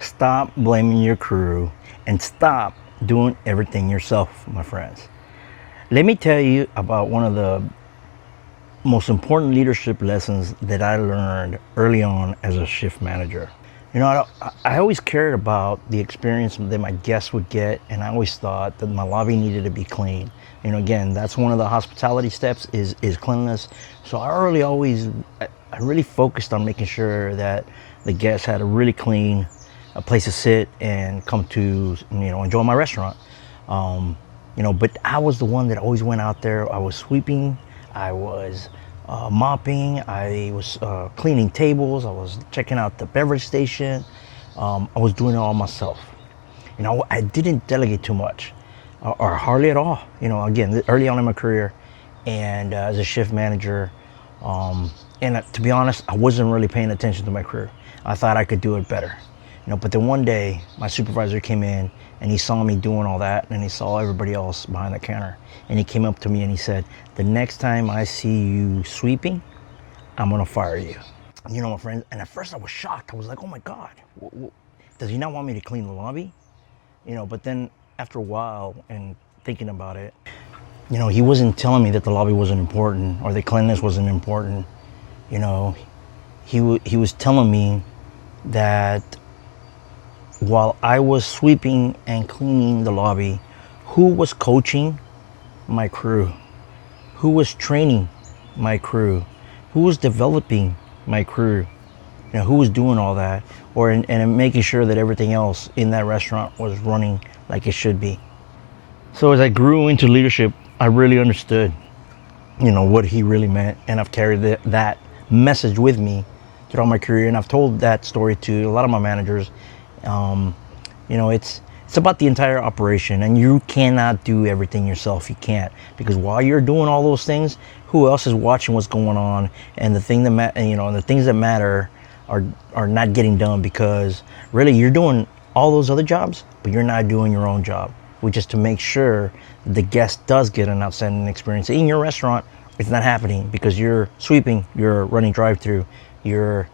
Stop blaming your crew and stop doing everything yourself, my friends. Let me tell you about one of the most important leadership lessons that I learned early on as a shift manager. You know, I always cared about the experience that my guests would get, and I always thought that my lobby needed to be clean. You know, again, that's one of the hospitality steps is cleanliness. So I really focused on making sure that the guests had a really clean a place to sit and come to, enjoy my restaurant. But I was the one that always went out there. I was sweeping, I was mopping, I was cleaning tables, I was checking out the beverage station. I was doing it all myself. I didn't delegate too much, or hardly at all. Again, early on in my career, and as a shift manager, and to be honest, I wasn't really paying attention to my career. I thought I could do it better. But then one day, my supervisor came in and he saw me doing all that, and he saw everybody else behind the counter. And he came up to me and he said, "The next time I see you sweeping, I'm gonna fire you." My friends, and at first I was shocked. I was like, "Oh my God, does he not want me to clean the lobby?" But then after a while and thinking about it, he wasn't telling me that the lobby wasn't important or the cleanliness wasn't important. He was telling me that while I was sweeping and cleaning the lobby, who was coaching my crew? Who was training my crew? Who was developing my crew? Who was doing all that? And making sure that everything else in that restaurant was running like it should be. So as I grew into leadership, I really understood, what he really meant. And I've carried that message with me throughout my career. And I've told that story to a lot of my managers. It's about the entire operation, and you cannot do everything yourself. You can't, because while you're doing all those things, who else is watching what's going on? And the things that matter are not getting done, because really you're doing all those other jobs, but you're not doing your own job, which is to make sure the guest does get an outstanding experience in your restaurant. It's not happening because you're sweeping, you're running drive-through, you're,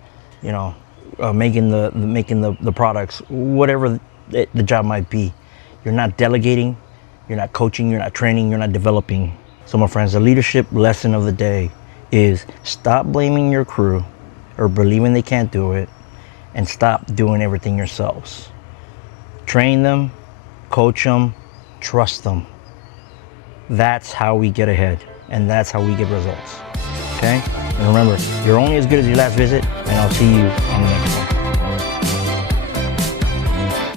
making the products, whatever the job might be. You're not delegating, you're not coaching, you're not training, you're not developing. So my friends, the leadership lesson of the day is stop blaming your crew or believing they can't do it, and stop doing everything yourselves. Train them, coach them, trust them. That's how we get ahead, and that's how we get results. Okay? And remember, you're only as good as your last visit, and I'll see you on the next one.